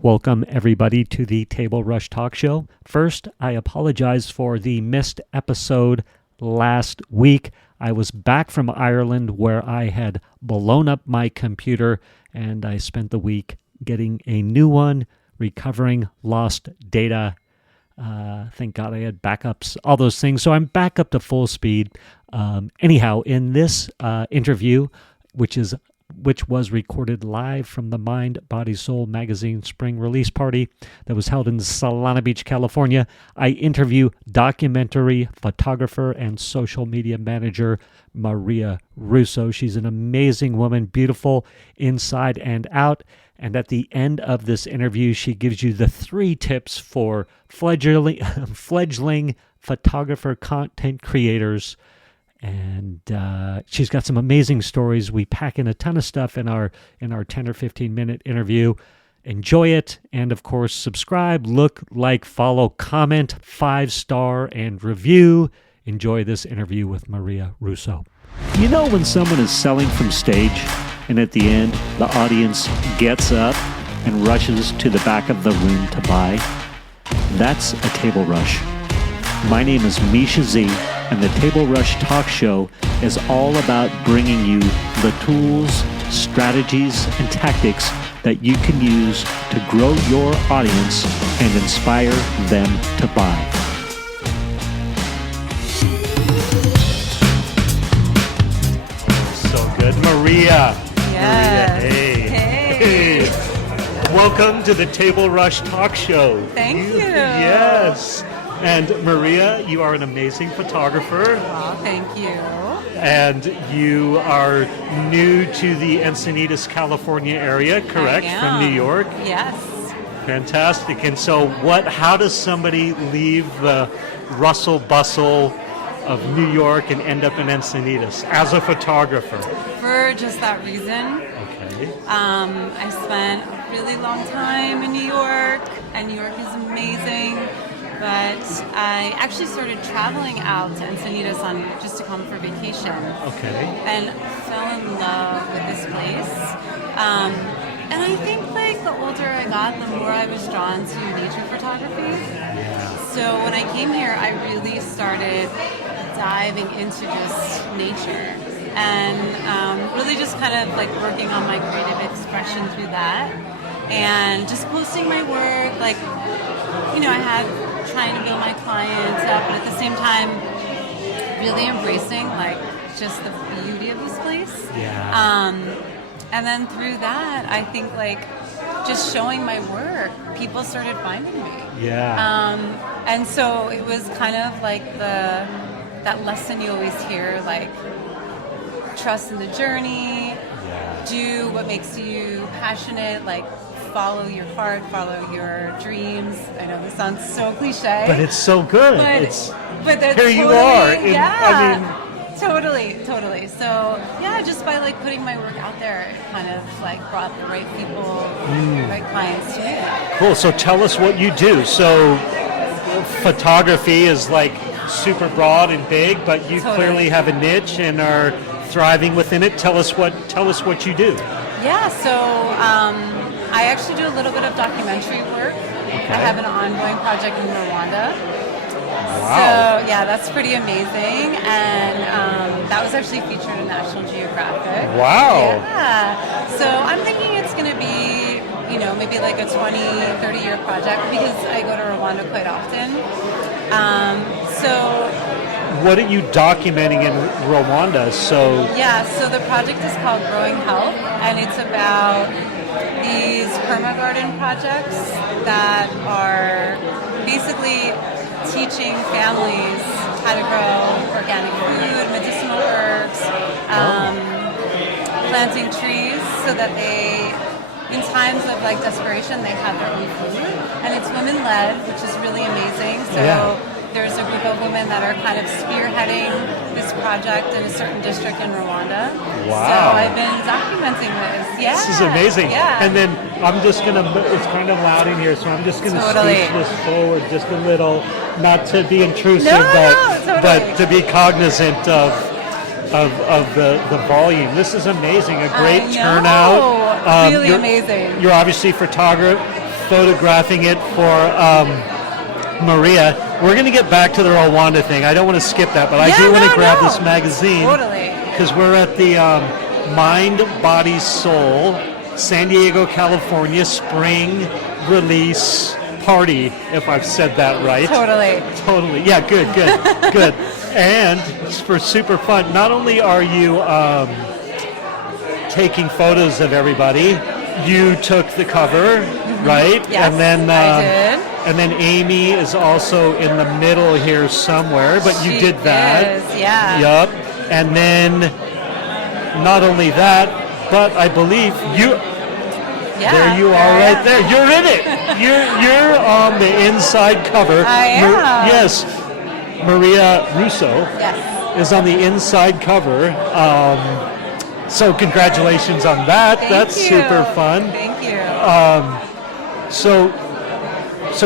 Welcome, everybody, to the Table Rush Talk Show. First, I apologize for the missed episode last week. I was back from Ireland where I had blown up my computer, and I spent the week getting a new one, recovering lost data. Thank God I had backups, all those things. So I'm back up to full speed. Anyhow, in this interview, which was recorded live from the Mind, Body, Soul magazine spring release party that was held in Solana Beach, California, I interview documentary photographer and social media manager Maria Russo. She's an amazing woman, beautiful inside and out. And at the end of this interview, she gives you the 3 tips for fledgling photographer content creators. And she's got some amazing stories. We pack in a ton of stuff in our 10 or 15 minute interview. Enjoy it. And of course, subscribe, look, like, follow, comment, 5-star, and review. Enjoy this interview with Maria Russo. You know when someone is selling from stage and at the end, the audience gets up and rushes to the back of the room to buy? That's a table rush. My name is Misha Z, and the Table Rush Talk Show is all about bringing you the tools, strategies, and tactics that you can use to grow your audience and inspire them to buy. So good. Maria. Yes. Maria, hey. Welcome to the Table Rush Talk Show. Thank you. Yes. And Maria, you are an amazing photographer. Well, thank you. And you are new to the Encinitas, California area, correct? I am. From New York? Yes. Fantastic. And so how does somebody leave the rustle bustle of New York and end up in Encinitas as a photographer? For just that reason. Okay. I spent a really long time in New York, and New York is amazing. But I actually started traveling out to Encinitas just to come for vacation. Okay. And fell in love with this place. And I think the older I got, the more I was drawn to nature photography. Yeah. So when I came here, I really started diving into just nature and really just kind of working on my creative expression through that and just posting my work. I had trying to build my clients up, but at the same time really embracing just the beauty of this place. Yeah. And then through that, I think just showing my work, people started finding me. Yeah. And so it was kind of that lesson you always hear, trust in the journey, do what makes you passionate, follow your heart, follow your dreams. I know this sounds so cliche. But it's so good. But that's here you are. Totally. So, just by putting my work out there, it kind of brought the right people, the right clients to me. Cool. So tell us what you do. So photography is super broad and big, but you clearly have a niche and are thriving within it. Tell us what you do. Yeah, so I actually do a little bit of documentary work. Okay. I have an ongoing project in Rwanda. Wow. So that's pretty amazing, and that was actually featured in National Geographic. Wow. Yeah. So I'm thinking it's going to be, maybe a 20, 30-year project because I go to Rwanda quite often. What are you documenting in Rwanda? So the project is called Growing Health, and it's about these permagarden projects that are basically teaching families how to grow organic food, medicinal herbs, planting trees so that they, in times of desperation, they have their own food. And it's women-led, which is really amazing. So there's a group of women that are kind of spearheading this project in a certain district in Rwanda. Wow. So I've been documenting this. Yeah. This is amazing. Yeah. And then I'm just going to, it's kind of loud in here, so I'm just going to scoot this forward just a little, not to be intrusive, but to be cognizant of the volume. This is amazing. A great turnout. Really amazing. You're obviously photographing it for Maria. We're going to get back to the Rwanda thing. I don't want to skip that, but I do want to grab this magazine. Totally. Because we're at the Mind, Body, Soul, San Diego, California spring release party, if I've said that right. Totally. Yeah, good. And for super fun, not only are you taking photos of everybody, you took the cover, right? Yes, and then I did. And then Amy is also in the middle here somewhere, but you did that. Yeah. Yup. And then not only that, but I believe you. Yeah, there you are, right there. You're in it. You're on the inside cover. I am. Yes, Maria Russo is on the inside cover. So congratulations on that. That's super fun. Thank you. So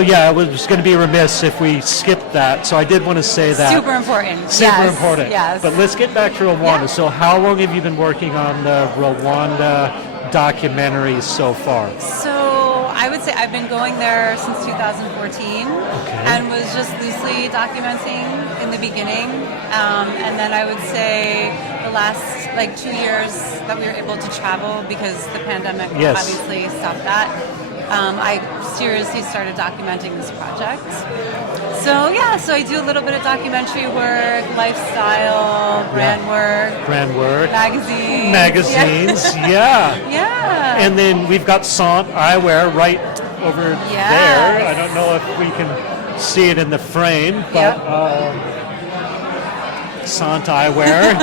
yeah, I was going to be remiss if we skipped that. So I did want to say that. Super important. Super important. Yes. But let's get back to Rwanda. Yeah. So how long have you been working on the Rwanda documentary so far? So I would say I've been going there since 2014 and was just loosely documenting in the beginning. And then I would say the last 2 years that we were able to travel because the pandemic obviously stopped that. I seriously started documenting this project. So I do a little bit of documentary work, lifestyle, brand work, magazines, yeah. And then we've got Sant Eyewear right over there. I don't know if we can see it in the frame, but Sant Eyewear.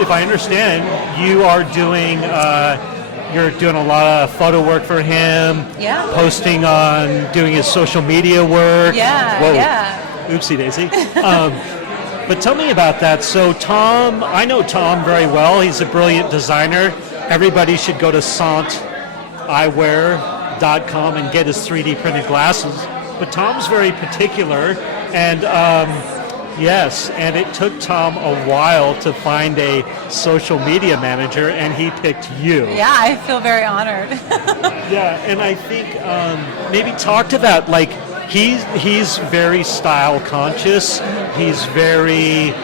If I understand, you are doing. You're doing a lot of photo work for him. Yeah. Posting on, doing his social media work. Yeah. Oopsie daisy. But tell me about that. So Tom, I know Tom very well. He's a brilliant designer. Everybody should go to santeyewear.com and get his 3D printed glasses. But Tom's very particular, and yes, and it took Tom a while to find a social media manager, and he picked you. Yeah, I feel very honored. Yeah, and I think maybe talk to that. Like, he's very style conscious. He's very.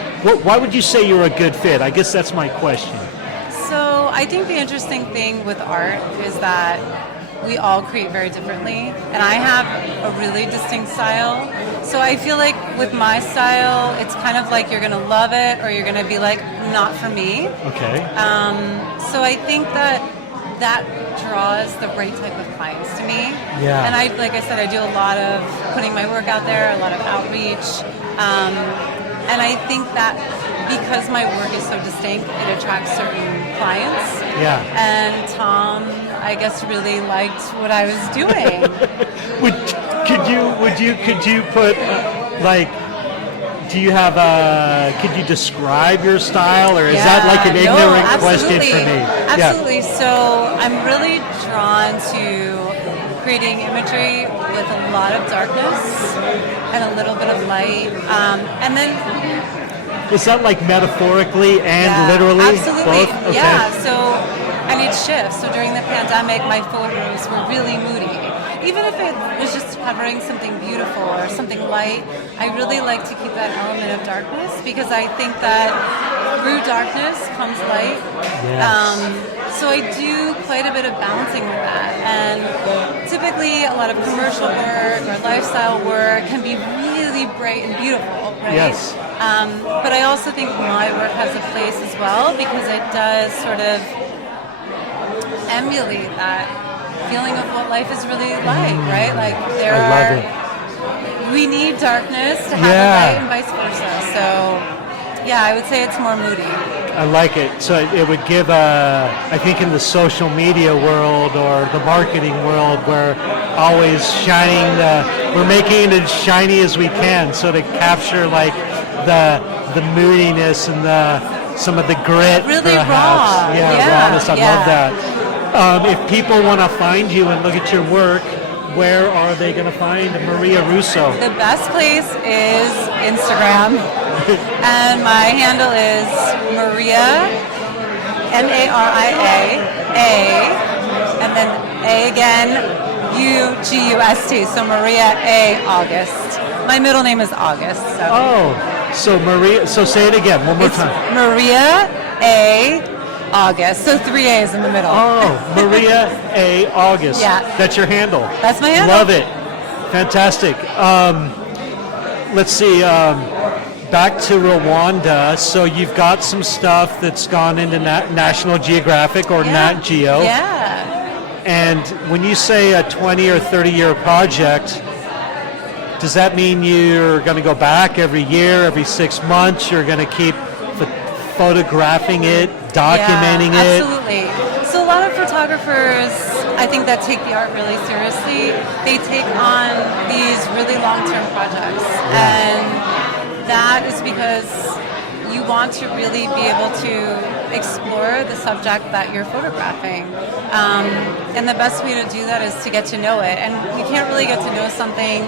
Why would you say you're a good fit? I guess that's my question. So I think the interesting thing with art is that we all create very differently, and I have a really distinct style. So I feel like with my style, it's kind of like you're going to love it or you're going to be like, not for me. Okay. So I think that draws the right type of clients to me. Yeah. And like I said, I do a lot of putting my work out there, a lot of outreach. And I think that because my work is so distinct, it attracts certain clients. Yeah. And Tom, I guess, really liked what I was doing. Could you put do you have could you describe your style, or is that like an ignorant question for me? Absolutely. Yeah. So I'm really drawn to creating imagery with a lot of darkness and a little bit of light. And then is that like metaphorically and literally? Absolutely. Both? Okay. Yeah. So and it shifts. So during the pandemic, my photos were really moody. Even if it was just covering something beautiful or something light, I really like to keep that element of darkness because I think that through darkness comes light. Yes. So I do quite a bit of balancing with that. And typically a lot of commercial work or lifestyle work can be really bright and beautiful, right? Yes. But I also think my work has a place as well because it does sort of emulate that feeling of what life is really like, right? Like we need darkness to have light and vice versa. So yeah, I would say it's more moody. I like it. So it would give I think in the social media world or the marketing world, we're always we're making it as shiny as we can, so to capture like the moodiness and some of the grit, really perhaps. Raw. Rawness. I love that. If people want to find you and look at your work, where are they going to find Maria Russo? The best place is Instagram, and my handle is Maria, Maria, and then A again, Ugust. So Maria A. August. My middle name is August. So. Oh, so Maria. So say it again, one more time. Maria A. August. So 3 A's in the middle. Oh, Maria A. August. Yeah. That's your handle. That's my handle. Love it. Fantastic. Let's see. Back to Rwanda. So you've got some stuff that's gone into National Geographic or Nat Geo. Yeah. And when you say a 20 or 30-year project, does that mean you're going to go back every year, every 6 months? You're going to keep photographing it, documenting it? Absolutely. So a lot of photographers, I think, that take the art really seriously, they take on these really long-term projects. And that is because you want to really be able to explore the subject that you're photographing. And the best way to do that is to get to know it. And you can't really get to know something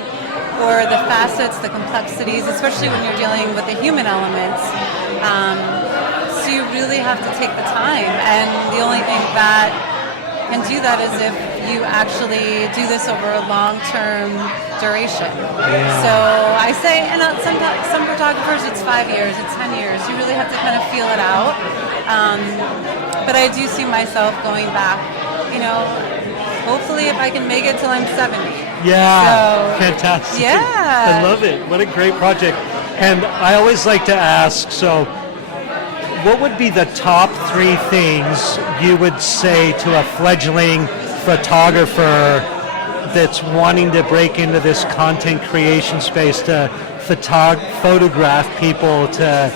or the facets, the complexities, especially when you're dealing with the human elements. So you really have to take the time. And the only thing that can do that is if you actually do this over a long-term duration. So I say, and some photographers, it's 5 years, it's 10 years. You really have to kind of feel it out. But I do see myself going back, hopefully if I can make it till I'm 70. Yeah, so, fantastic. Yeah. I love it. What a great project. And I always like to ask, so what would be the top 3 things you would say to a fledgling photographer that's wanting to break into this content creation space, to photograph people, to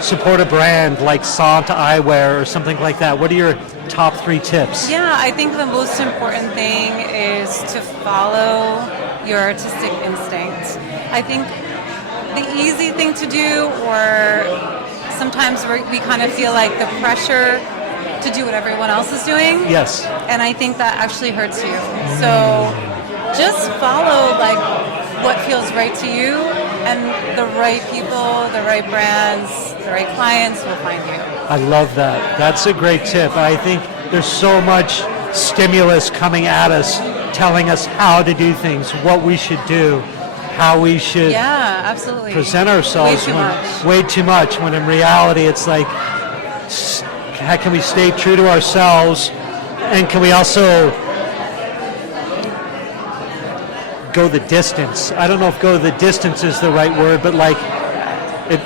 support a brand like Santa Eyewear or something like that? What are your top 3 tips? Yeah, I think the most important thing is to follow your artistic instinct. I think the easy thing to do, or sometimes we kind of feel like the pressure to do what everyone else is doing. Yes. And I think that actually hurts you. So just follow what feels right to you, and the right people, the right brands, the right clients will find you. I love that. That's a great tip. I think there's so much stimulus coming at us, telling us how to do things, what we should do, how we should absolutely present ourselves. Way too much, when in reality it's like, how can we stay true to ourselves, and can we also go the distance? I don't know if go the distance is the right word, but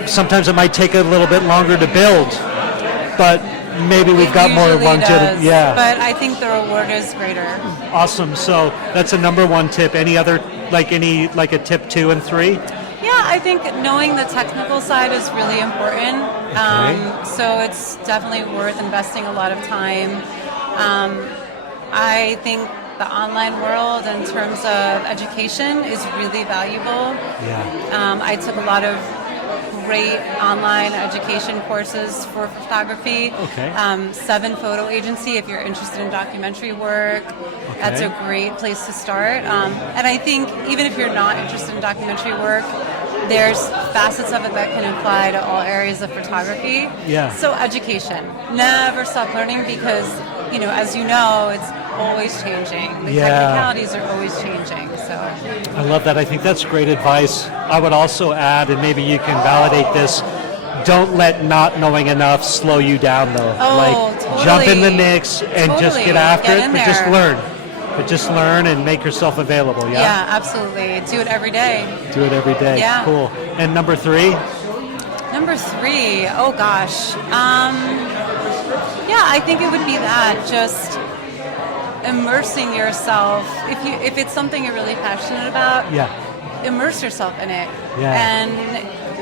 sometimes it might take a little bit longer to build, but maybe we've got more longevity. Yeah. But I think the reward is greater. Awesome. So that's a number 1 tip. Any other, a tip 2 and 3? Yeah, I think knowing the technical side is really important. Okay. So it's definitely worth investing a lot of time. I think the online world in terms of education is really valuable. Yeah. I took a lot of great online education courses for photography. Okay. 7 Photo Agency, if you're interested in documentary work, that's a great place to start. And I think even if you're not interested in documentary work, there's facets of it that can apply to all areas of photography. Yeah. So education. Never stop learning, because, as you know, it's always changing. The technicalities are always changing. So I love that. I think that's great advice. I would also add, and maybe you can validate this, don't let not knowing enough slow you down, though. Totally. Jump in the mix and just get after it, but just learn. But just learn and make yourself available, yeah? Yeah, absolutely. Do it every day. Do it every day. Yeah. Cool. And number 3? Number 3, oh gosh. I think it would be that, just immersing yourself. If it's something you're really passionate about, immerse yourself in it. Yeah. And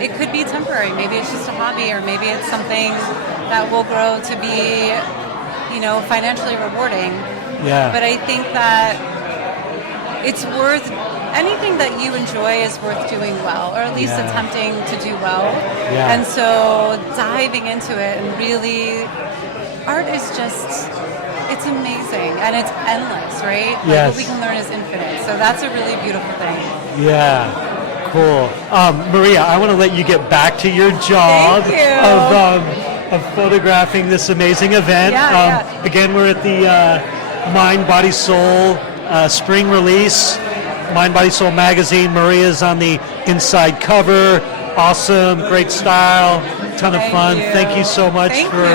it could be temporary. Maybe it's just a hobby, or maybe it's something that will grow to be, financially rewarding. Yeah. But I think that it's worth, anything that you enjoy is worth doing well, or at least attempting to do well. Yeah. And so diving into it, and really, art is just, it's amazing, and it's endless, right? Yes. What we can learn is infinite. So that's a really beautiful thing. Yeah. Cool. Maria, I want to let you get back to your job Thank you. of photographing this amazing event. Again, we're at the Mind, Body, Soul spring release. Mind, Body, Soul magazine. Maria's on the inside cover. Awesome, great style, ton of fun. Thank you so much for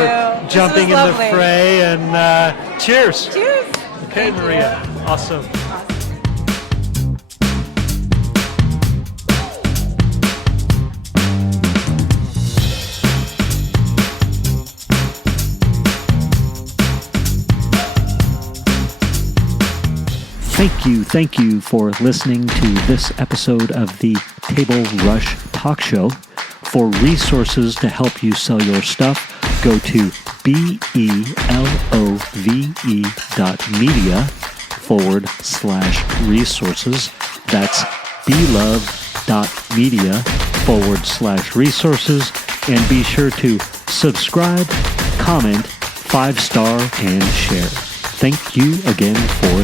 jumping in the fray, and cheers. Cheers. Okay, Maria. Awesome. Thank you for listening to this episode of the Table Rush Talk Show. For resources to help you sell your stuff, go to belove.media/resources. That's belove.media/resources. And be sure to subscribe, comment, 5-star, and share. Thank you again for